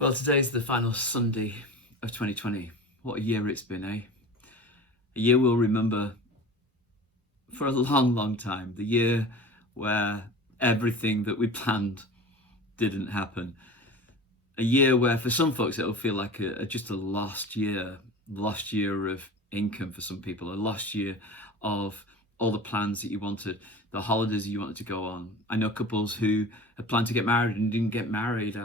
Well, today's the final Sunday of 2020. What a year it's been, eh? A year we'll remember for a long, long time. The year where everything that we planned didn't happen. A year where, for some folks, it'll feel like just a lost year of income for some people, a lost year of all the plans that you wanted, the holidays you wanted to go on. I know couples who had planned to get married and didn't get married.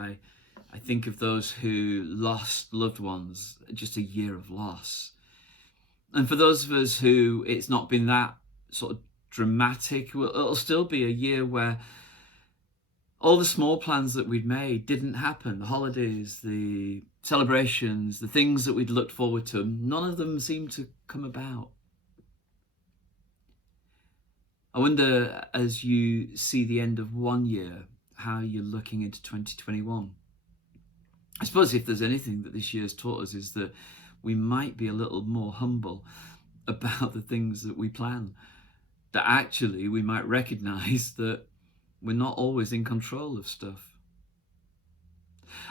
I think of those who lost loved ones, just a year of loss. And for those of us who it's not been that sort of dramatic, well, it'll still be a year where all the small plans that we'd made didn't happen. The holidays, the celebrations, the things that we'd looked forward to, none of them seemed to come about. I wonder, as you see the end of one year, how you're looking into 2021. I suppose if there's anything that this year's taught us is that we might be a little more humble about the things that we plan. That actually we might recognize that we're not always in control of stuff.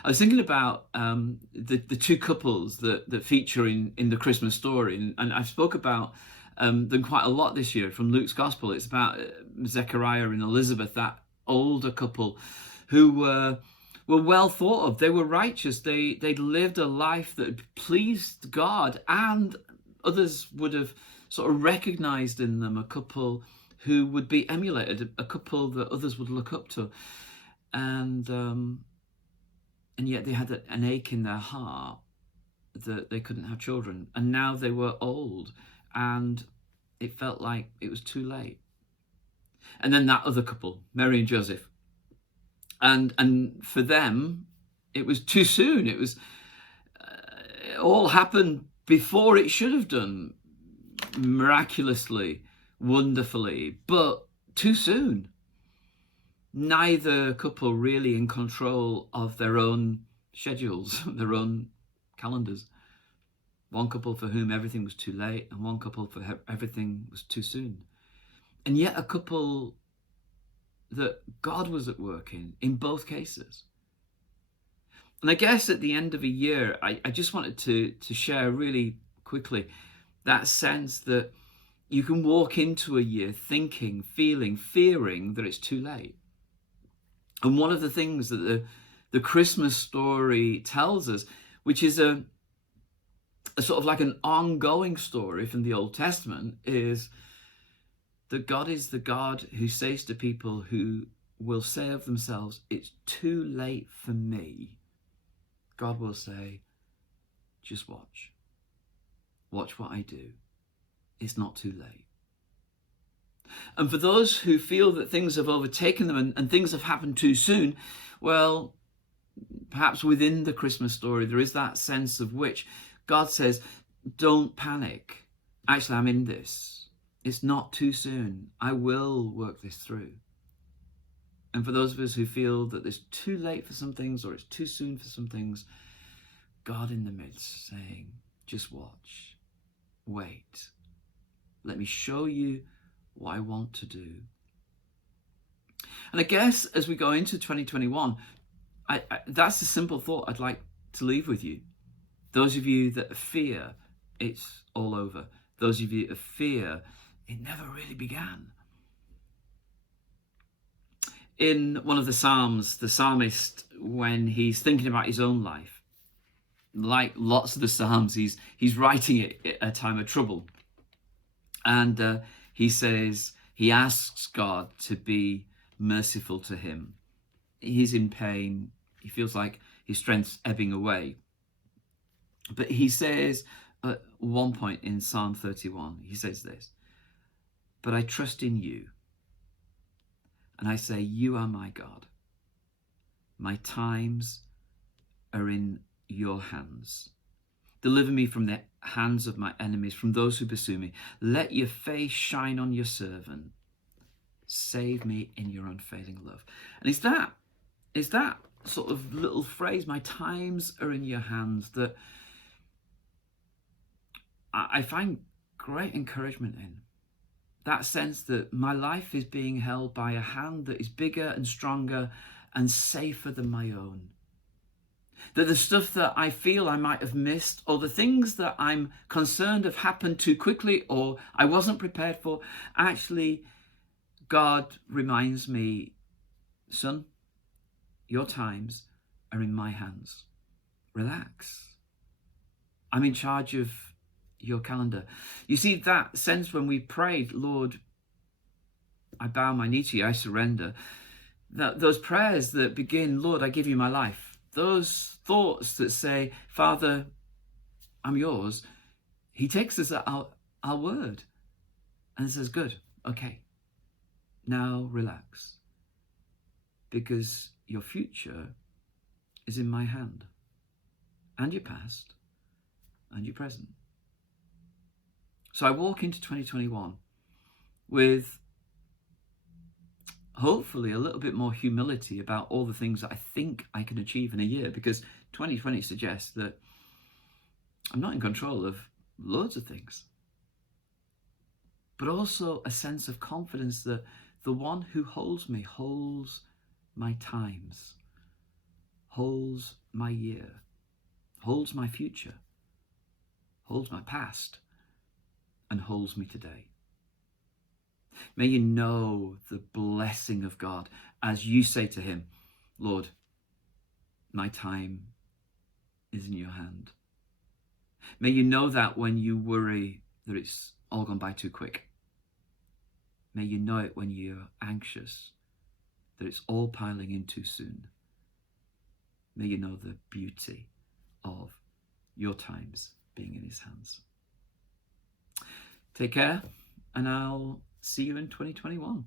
I was thinking about the two couples that feature in the Christmas story, and I've spoke about them quite a lot this year from Luke's Gospel. It's about Zechariah and Elizabeth, that older couple who were well thought of. They were righteous. They'd lived a life that pleased God, and others would have sort of recognized in them a couple who would be emulated, a couple that others would look up to, and yet they had an ache in their heart that they couldn't have children, and now they were old, and it felt like it was too late. And then that other couple, Mary and Joseph, and for them, it was too soon. It was it all happened before it should have done, miraculously, wonderfully, but too soon. Neither couple really in control of their own schedules, their own calendars. One couple for whom everything was too late, and one couple for everything was too soon. And yet a couple that God was at work in both cases. And I guess at the end of a year, I just wanted to share really quickly that sense that you can walk into a year thinking, feeling, fearing that it's too late. And one of the things that the Christmas story tells us, which is a sort of like an ongoing story from the Old Testament, is that God is the God who says to people who will say of themselves, it's too late for me. God will say, just watch. Watch what I do. It's not too late. And for those who feel that things have overtaken them and things have happened too soon, well, perhaps within the Christmas story, there is that sense of which God says, don't panic. Actually, I'm in this. It's not too soon. I will work this through. And for those of us who feel that it's too late for some things or it's too soon for some things, God in the midst saying, just watch, wait. Let me show you what I want to do. And I guess as we go into 2021, that's a simple thought I'd like to leave with you. Those of you that fear it's all over. Those of you that fear it never really began. In one of the Psalms, the psalmist, when he's thinking about his own life, like lots of the Psalms, he's writing it at a time of trouble. And he says, he asks God to be merciful to him. He's in pain. He feels like his strength's ebbing away. But he says at one point in Psalm 31, he says this, but I trust in you. And I say, you are my God. My times are in your hands. Deliver me from the hands of my enemies, from those who pursue me. Let your face shine on your servant. Save me in your unfailing love. And it's that sort of little phrase, my times are in your hands, that I find great encouragement in. That sense that my life is being held by a hand that is bigger and stronger and safer than my own. that the stuff that I feel I might have missed, or the things that I'm concerned have happened too quickly or I wasn't prepared for, actually, God reminds me, son, your times are in my hands. Relax. I'm in charge of your calendar. You see, that sense when we prayed, Lord, I bow my knee to you, I surrender. Those prayers that begin, Lord, I give you my life. Those thoughts that say, Father, I'm yours. He takes us at our word and says, good, okay, now relax. Because your future is in my hand, and your past, and your present. So I walk into 2021 with hopefully a little bit more humility about all the things that I think I can achieve in a year, because 2020 suggests that I'm not in control of loads of things, but also a sense of confidence that the one who holds me holds my times, holds my year, holds my future, holds my past, and holds me today. May you know the blessing of God as you say to him, Lord, my time is in your hand. May you know that when you worry that it's all gone by too quick. May you know it when you're anxious that it's all piling in too soon. May you know the beauty of your times being in his hands. Take care, and I'll see you in 2021.